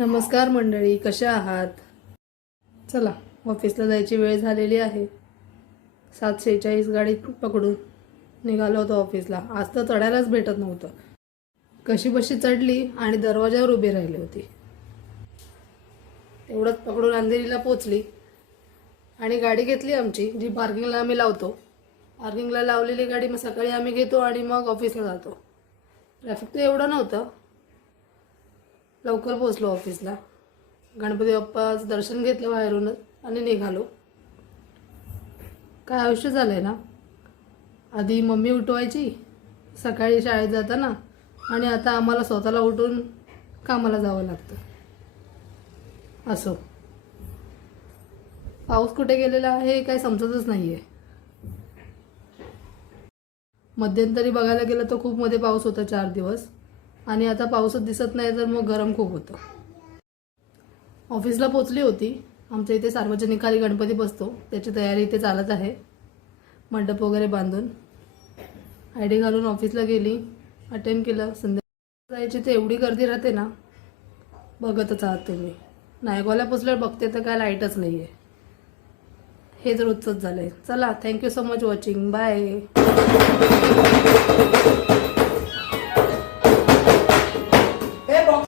नमस्कार मंडळी, कशा आहात? चला, ऑफिसला जायची वेळ झालेली आहे. 7:46 गाडी पकडून निघालो होतो ऑफिसला. आज तर चढायलाच भेटत नव्हतं. कशीबशी चढली आणि दरवाजावर उभी राहिली होती. एवढंच पकडून अंधेरीला पोचली आणि गाडी घेतली आमची, जी पार्किंगला आम्ही लावतो. पार्किंगला लावलेली गाडी मग सकाळी आम्ही घेतो आणि मग ऑफिसला जातो. ट्रॅफिक तर एवढं नव्हतं. लवकर पोचलो ऑफिसला. गणपती बाप्पाचं दर्शन घेतलं बाहेरूनच आणि निघालो. काय आयुष्य झालंय ना. आधी मम्मी उठवायची सकाळी शाळेत जाताना आणि आता आम्हाला स्वतःला उठून कामाला जावं लागतं. असो, पाऊस कुठे गेलेला आहे हे काही समजतच नाहीये. मध्यंतरी बघायला गेलं तर खूप मध्ये पाऊस होता 4 दिवस, आणि आता पाऊसच दिसत नाही, तर मग गरम खूप होतं. ऑफिसला पोचली होती. आमच्या इथे सार्वजनिक खाली गणपती बसतो, त्याची तयारी इथे चालत आहे. मंडप वगैरे बांधून ID घालून ऑफिसला गेली, अटेंड केलं. संध्याकाळी जायची तर एवढी गर्दी राहते ना, बघतच आहात तुम्ही. नायगावला पोचल्यावर बघते तर काय लाईटच नाही आहे. हेच रोजचंच झालं आहे. चला, thank you so much watching. Bye.